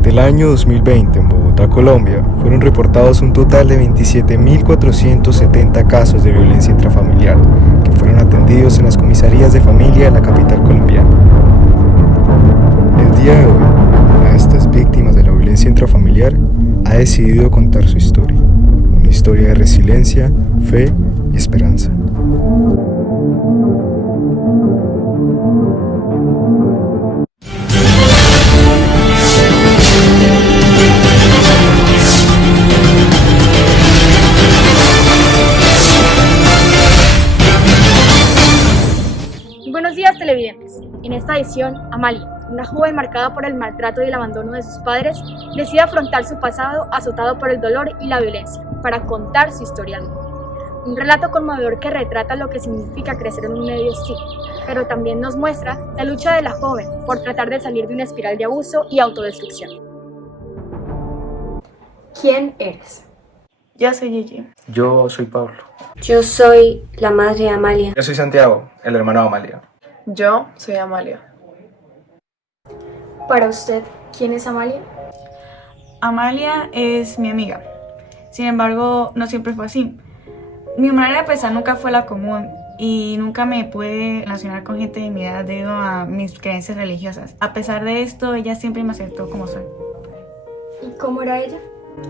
Durante el año 2020 en Bogotá, Colombia, fueron reportados un total de 27.470 casos de violencia intrafamiliar que fueron atendidos en las comisarías de familia de la capital colombiana. El día de hoy, una de estas víctimas de la violencia intrafamiliar ha decidido contar su historia, una historia de resiliencia, fe y esperanza. Buenos días, televidentes. En esta edición, Amalia, una joven marcada por el maltrato y el abandono de sus padres, decide afrontar su pasado azotado por el dolor y la violencia para contar su historia adulta. Un relato conmovedor que retrata lo que significa crecer en un medio hostil, pero también nos muestra la lucha de la joven por tratar de salir de una espiral de abuso y autodestrucción. ¿Quién eres? Yo soy Gigi. Yo soy Pablo. Yo soy la madre de Amalia. Yo soy Santiago, el hermano de Amalia. Yo soy Amalia. Para usted, ¿quién es Amalia? Amalia es mi amiga. Sin embargo, no siempre fue así. Mi manera de pensar nunca fue la común y nunca me pude relacionar con gente de mi edad debido a mis creencias religiosas. A pesar de esto, ella siempre me aceptó como soy. ¿Y cómo era ella?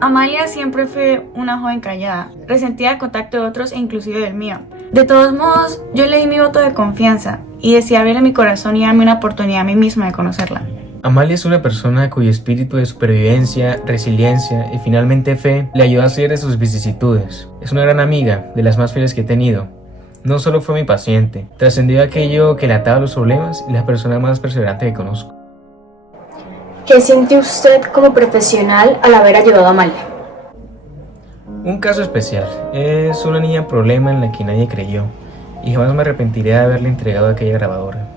Amalia siempre fue una joven callada, resentida del contacto de otros e inclusive del mío. De todos modos, yo le di mi voto de confianza y decidí abrirle mi corazón y darme una oportunidad a mí misma de conocerla. Amalia es una persona cuyo espíritu de supervivencia, resiliencia y finalmente fe le ayudó a salir de sus vicisitudes. Es una gran amiga, de las más fieles que he tenido. No solo fue mi paciente, trascendió aquello que le ataba a los problemas y la persona más perseverante que conozco. ¿Qué siente usted como profesional al haber ayudado a Amalia? Un caso especial. Es una niña problema en la que nadie creyó y jamás me arrepentiré de haberle entregado aquella grabadora.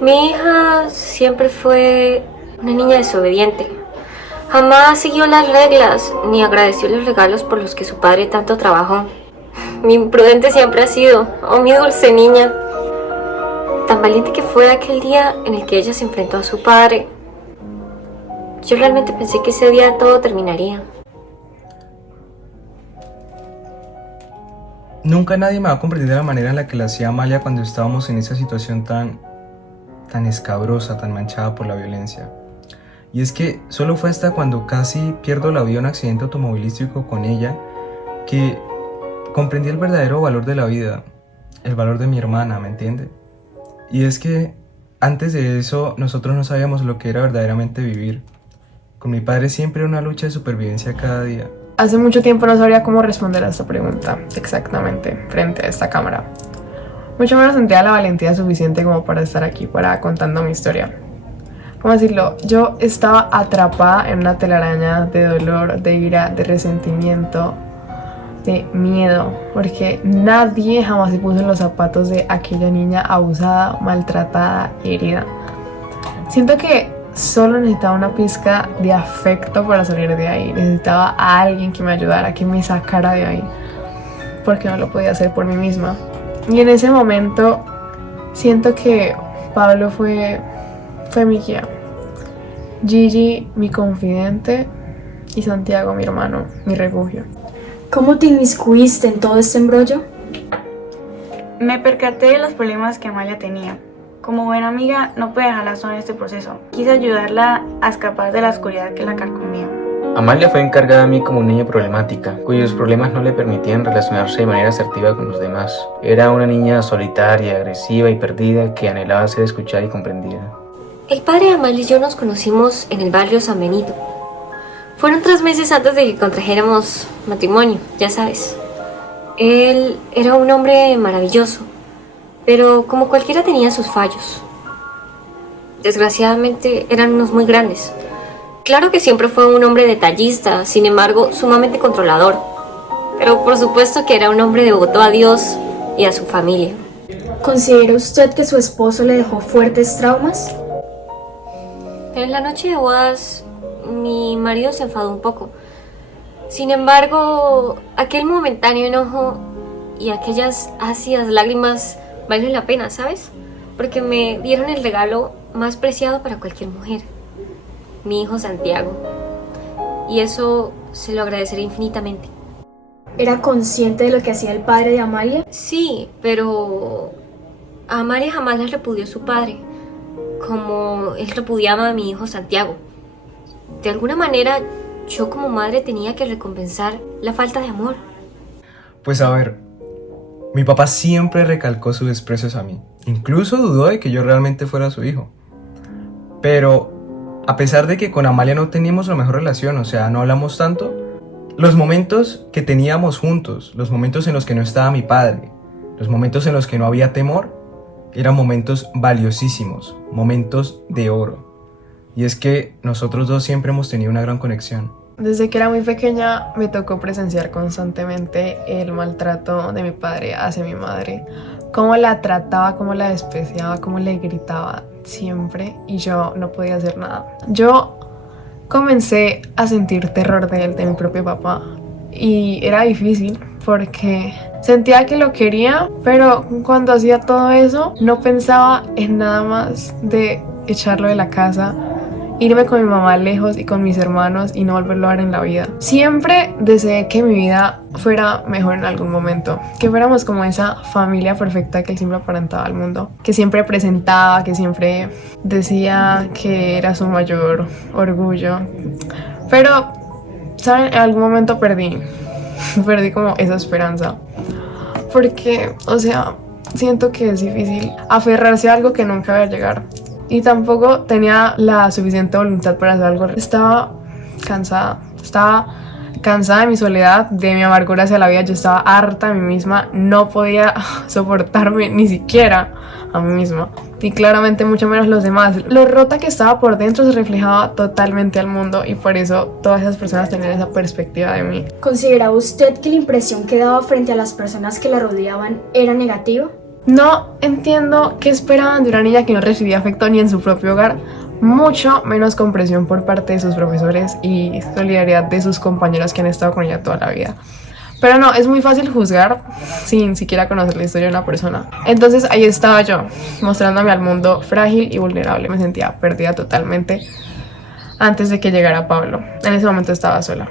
Mi hija siempre fue una niña desobediente. Jamás siguió las reglas ni agradeció los regalos por los que su padre tanto trabajó. Mi imprudente siempre ha sido, oh mi dulce niña. Tan valiente que fue aquel día en el que ella se enfrentó a su padre. Yo realmente pensé que ese día todo terminaría. Nunca nadie me va a comprender de la manera en la que la hacía Amalia cuando estábamos en esa situación tan escabrosa, tan manchada por la violencia. Y es que solo fue hasta cuando casi pierdo la vida en un accidente automovilístico con ella que comprendí el verdadero valor de la vida, el valor de mi hermana, ¿me entiende? Y es que antes de eso nosotros no sabíamos lo que era verdaderamente vivir. Con mi padre siempre era una lucha de supervivencia cada día. Hace mucho tiempo no sabría cómo responder a esta pregunta exactamente frente a esta cámara. Mucho menos tendría la valentía suficiente como para estar aquí, para contando mi historia. ¿Cómo decirlo? Yo estaba atrapada en una telaraña de dolor, de ira, de resentimiento, de miedo, porque nadie jamás se puso en los zapatos de aquella niña abusada, maltratada y herida. Siento que solo necesitaba una pizca de afecto para salir de ahí. Necesitaba a alguien que me ayudara, que me sacara de ahí, porque no lo podía hacer por mí misma. Y en ese momento siento que Pablo fue mi guía, Gigi mi confidente y Santiago mi hermano, mi refugio. ¿Cómo te inmiscuiste en todo este embrollo? Me percaté de los problemas que Amalia tenía. Como buena amiga, no pude dejarla sola en este proceso. Quise ayudarla a escapar de la oscuridad que la carcomía. Amalia fue encargada a mí como niña problemática, cuyos problemas no le permitían relacionarse de manera asertiva con los demás. Era una niña solitaria, agresiva y perdida que anhelaba ser escuchada y comprendida. El padre de Amalia y yo nos conocimos en el barrio San Benito. Fueron 3 meses antes de que contrajéramos matrimonio, ya sabes. Él era un hombre maravilloso, pero como cualquiera tenía sus fallos. Desgraciadamente eran unos muy grandes. Claro que siempre fue un hombre detallista, sin embargo, sumamente controlador. Pero por supuesto que era un hombre devoto a Dios y a su familia. ¿Considera usted que su esposo le dejó fuertes traumas? En la noche de bodas, mi marido se enfadó un poco. Sin embargo, aquel momentáneo enojo y aquellas ácidas lágrimas valen la pena, ¿sabes? Porque me dieron el regalo más preciado para cualquier mujer. mi hijo Santiago. Y eso se lo agradeceré infinitamente. ¿Era consciente de lo que hacía el padre de Amalia? Sí, pero a Amalia jamás la repudió su padre, como él repudiaba a mi hijo Santiago. De alguna manera, yo como madre tenía que recompensar la falta de amor. Pues a ver, mi papá siempre recalcó sus desprecios a mí. Incluso dudó de que yo realmente fuera su hijo. Pero a pesar de que con Amalia no teníamos la mejor relación, o sea, no hablamos tanto, los momentos que teníamos juntos, los momentos en los que no estaba mi padre, los momentos en los que no había temor, eran momentos valiosísimos, momentos de oro. Y es que nosotros dos siempre hemos tenido una gran conexión. Desde que era muy pequeña me tocó presenciar constantemente el maltrato de mi padre hacia mi madre. Cómo la trataba, cómo la despreciaba, cómo le gritaba siempre y yo no podía hacer nada. Yo comencé a sentir terror de él, de mi propio papá. Y era difícil porque sentía que lo quería, pero cuando hacía todo eso no pensaba en nada más de echarlo de la casa, irme con mi mamá lejos y con mis hermanos y no volverlo a ver en la vida. Siempre deseé que mi vida fuera mejor en algún momento, que fuéramos como esa familia perfecta que él siempre aparentaba al mundo, que siempre presentaba, que siempre decía que era su mayor orgullo. Pero, ¿saben? En algún momento perdí como esa esperanza, porque, o sea, siento que es difícil aferrarse a algo que nunca va a llegar. Y tampoco tenía la suficiente voluntad para hacer algo. Estaba cansada de mi soledad, de mi amargura hacia la vida. Yo estaba harta de mí misma, no podía soportarme ni siquiera a mí misma. Y claramente mucho menos los demás. Lo rota que estaba por dentro se reflejaba totalmente al mundo y por eso todas esas personas tenían esa perspectiva de mí. ¿Consideraba usted que la impresión que daba frente a las personas que la rodeaban era negativa? No entiendo qué esperaban de una niña que no recibía afecto ni en su propio hogar, mucho menos comprensión por parte de sus profesores y solidaridad de sus compañeros que han estado con ella toda la vida. Pero no, es muy fácil juzgar sin siquiera conocer la historia de una persona. Entonces ahí estaba yo, mostrándome al mundo frágil y vulnerable. Me sentía perdida totalmente antes de que llegara Pablo. En ese momento estaba sola.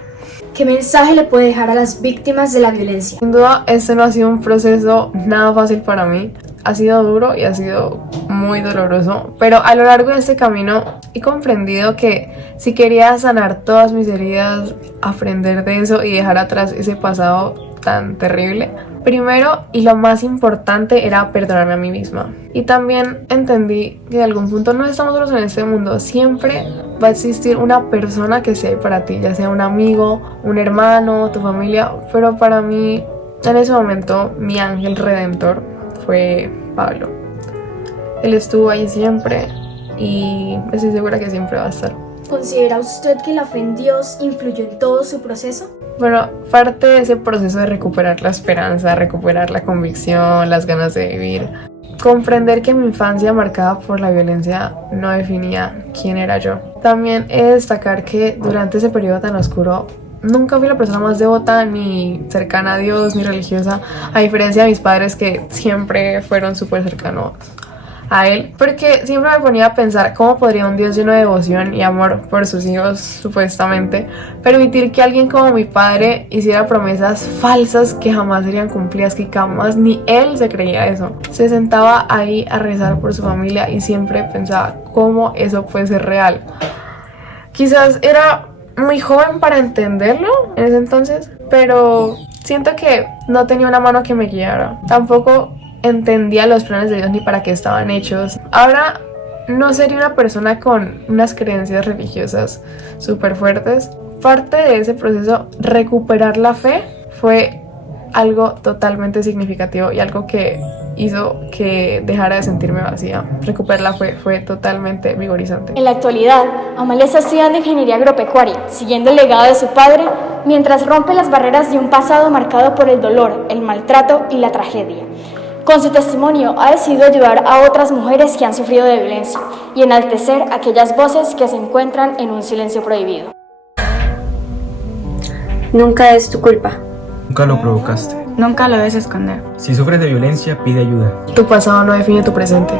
¿Qué mensaje le puede dejar a las víctimas de la violencia? Sin duda, este no ha sido un proceso nada fácil para mí. Ha sido duro y ha sido muy doloroso, pero a lo largo de este camino he comprendido que si quería sanar todas mis heridas, aprender de eso y dejar atrás ese pasado tan terrible, primero y lo más importante era perdonarme a mí misma. Y también entendí que de algún punto no estamos solos en este mundo, siempre va a existir una persona que sea para ti, ya sea un amigo, un hermano, tu familia, pero para mí en ese momento mi ángel redentor fue Pablo. Él estuvo ahí siempre y estoy segura que siempre va a estar. ¿Considera usted que la fe en Dios influyó en todo su proceso? Bueno, parte de ese proceso de recuperar la esperanza, recuperar la convicción, las ganas de vivir, comprender que mi infancia marcada por la violencia no definía quién era yo. También he de destacar que durante ese periodo tan oscuro nunca fui la persona más devota ni cercana a Dios ni religiosa, a diferencia de mis padres que siempre fueron súper cercanos a él, porque siempre me ponía a pensar cómo podría un Dios lleno de devoción y amor por sus hijos, supuestamente, permitir que alguien como mi padre hiciera promesas falsas que jamás serían cumplidas, que jamás ni él se creía eso. Se sentaba ahí a rezar por su familia y siempre pensaba cómo eso puede ser real. Quizás era muy joven para entenderlo en ese entonces, pero siento que no tenía una mano que me guiara. Tampoco entendía los planes de Dios ni para qué estaban hechos. Ahora no sería una persona con unas creencias religiosas súper fuertes. Parte de ese proceso, recuperar la fe, fue algo totalmente significativo y algo que hizo que dejara de sentirme vacía. Recuperar la fe fue totalmente vigorizante. En la actualidad, Amalia está estudiando ingeniería agropecuaria, siguiendo el legado de su padre, mientras rompe las barreras de un pasado marcado por el dolor, el maltrato y la tragedia. Con su testimonio ha decidido ayudar a otras mujeres que han sufrido de violencia y enaltecer aquellas voces que se encuentran en un silencio prohibido. Nunca es tu culpa. Nunca lo provocaste. Nunca lo debes esconder. Si sufres de violencia, pide ayuda. Tu pasado no define tu presente.